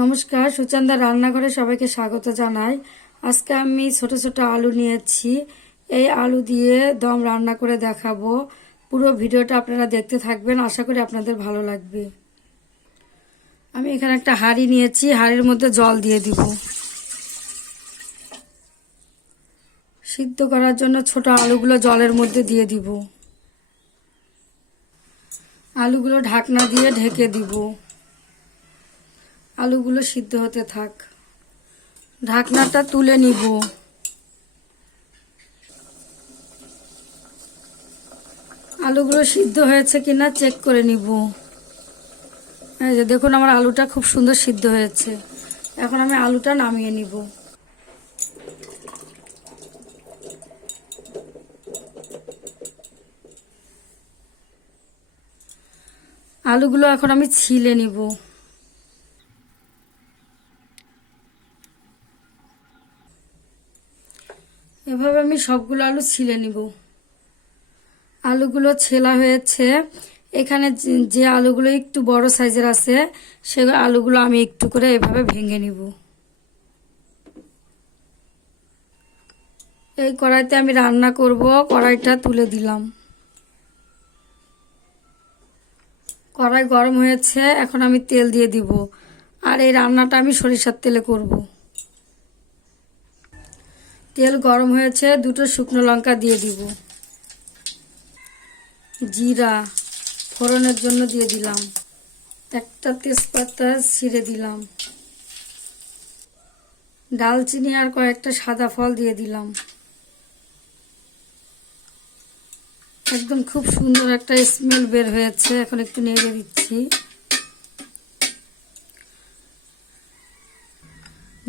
নমস্কার, সুচন্দা রান্নাঘরে সবাইকে স্বাগত জানাই। আজকে আমি ছোট ছোট আলু নিয়েছি। এই আলু দিয়ে দম রান্না করে দেখাবো। পুরো ভিডিওটা আপনারা দেখতে থাকবেন, আশা করি আপনাদের ভালো লাগবে। আমি এখানে একটা হাঁড়ি নিয়েছি, হাঁড়ির মধ্যে জল দিয়ে দিব। সিদ্ধ করার জন্য ছোট আলুগুলো জলের মধ্যে দিয়ে দিব। আলুগুলো ঢাকনা দিয়ে ঢেকে দিব। আলুগুলো সিদ্ধ হতে থাক। ঢাকনাটা তুলে নিব। আলুগুলো সিদ্ধ হয়েছে কিনা চেক করে নিব। এই যে দেখুন, আমার আলুটা খুব সুন্দর সিদ্ধ হয়েছে। এখন আমি আলুটা নামিয়ে নিব। আলুগুলো এখন আমি ছিলে নিব। এভাবে আমি সবগুলো আলু ছিলে নিব। আলুগুলো ছেলা হয়েছে। এখানে যে আলুগুলো একটু বড় সাইজের আছে, সে আলুগুলো আমি একটু করে এভাবে ভেঙে নিব। এই কড়াইতে আমি রান্না করব। কড়াইটা তুলে দিলাম। কড়াই গরম হয়েছে, এখন আমি তেল দিয়ে দিব। আর এই রান্নাটা আমি সরিষার তেলে করব। তেল গরম হয়েছে, দুটো শুকনো লঙ্কা দিয়ে দিব। জিরা ফোড়নের জন্য দিয়ে দিলাম। একটা তেজপাতা ছিঁড়ে দিলাম। ডালচিনি আর কয়েকটা সাদা ফল দিয়ে দিলাম। একদম খুব সুন্দর একটা স্মেল বের হয়েছে। এখন একটু নেড়ে দিচ্ছি।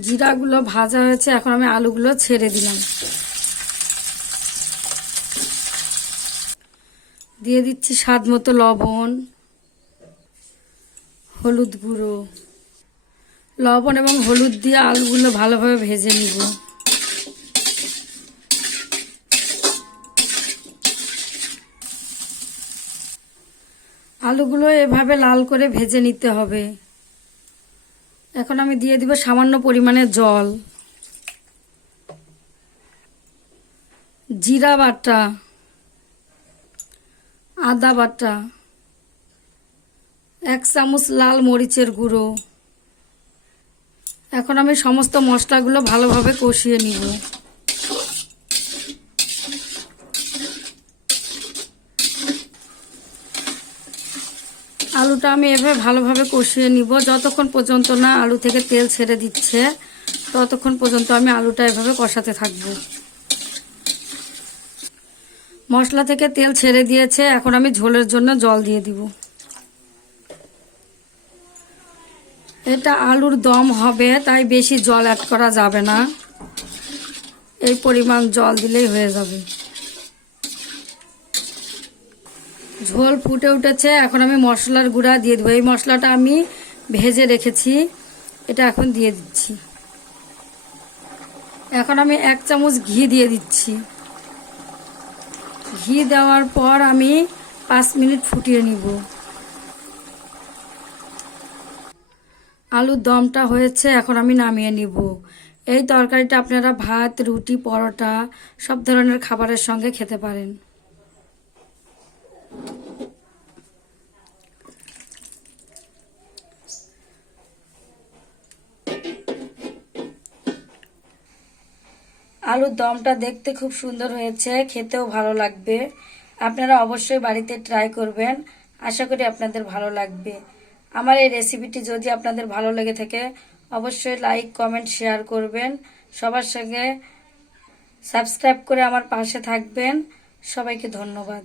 জিরাগুলো ভাজা হয়েছে, এখন আমি আলুগুলো ছেড়ে দিলাম। দিয়ে দিচ্ছি স্বাদ মতো লবণ, হলুদ গুঁড়ো। লবণ এবং হলুদ দিয়ে আলুগুলো ভালোভাবে ভেজে নিব। আলুগুলো এভাবে লাল করে ভেজে নিতে হবে। এখন আমি দিয়ে দিব সামান্য পরিমাণে জল, জিরা বাটা, আদা বাটা, 1 চামচ লাল মরিচের গুঁড়ো। এখন আমি সমস্ত মশলাগুলো ভালোভাবে কষিয়ে নিব। আলুটা আমি এভাবে ভালোভাবে কষিয়ে নিব। যতক্ষণ পর্যন্ত না আলু থেকে তেল ছেড়ে দিচ্ছে, ততক্ষণ পর্যন্ত আমি আলুটা এভাবে কষাতে থাকব। মশলা থেকে তেল ছেড়ে দিয়েছে, এখন আমি ঝোলের জন্য জল দিয়ে দিব। এটা আলুর দম হবে, তাই বেশি জল অ্যাড করা যাবে না। এই পরিমাণ জল দিলেই হয়ে যাবে। ঝোল ফুটে উঠেছে, এখন আমি মশলার গুঁড়া দিয়ে দেবো। এই মশলাটা আমি ভেজে রেখেছি, এটা এখন দিয়ে দিচ্ছি। এখন আমি 1 চামচ ঘি দিয়ে দিচ্ছি। ঘি দেওয়ার পর আমি 5 মিনিট ফুটিয়ে নিব। আলুর দমটা হয়েছে, এখন আমি নামিয়ে নিব। এই তরকারিটা আপনারা ভাত, রুটি, পরোটা সব ধরনের খাবারের সঙ্গে খেতে পারেন। আলুর দমটা দেখতে খুব সুন্দর হয়েছে, খেতেও ভালো লাগবে। আপনারা অবশ্যই বাড়িতে ট্রাই করবেন, আশা করি আপনাদের ভালো লাগবে। আমার এই রেসিপিটি যদি আপনাদের ভালো লেগে থাকে, অবশ্যই লাইক, কমেন্ট, শেয়ার করবেন। সবার সঙ্গে সাবস্ক্রাইব করে আমার পাশে থাকবেন। সবাইকে ধন্যবাদ।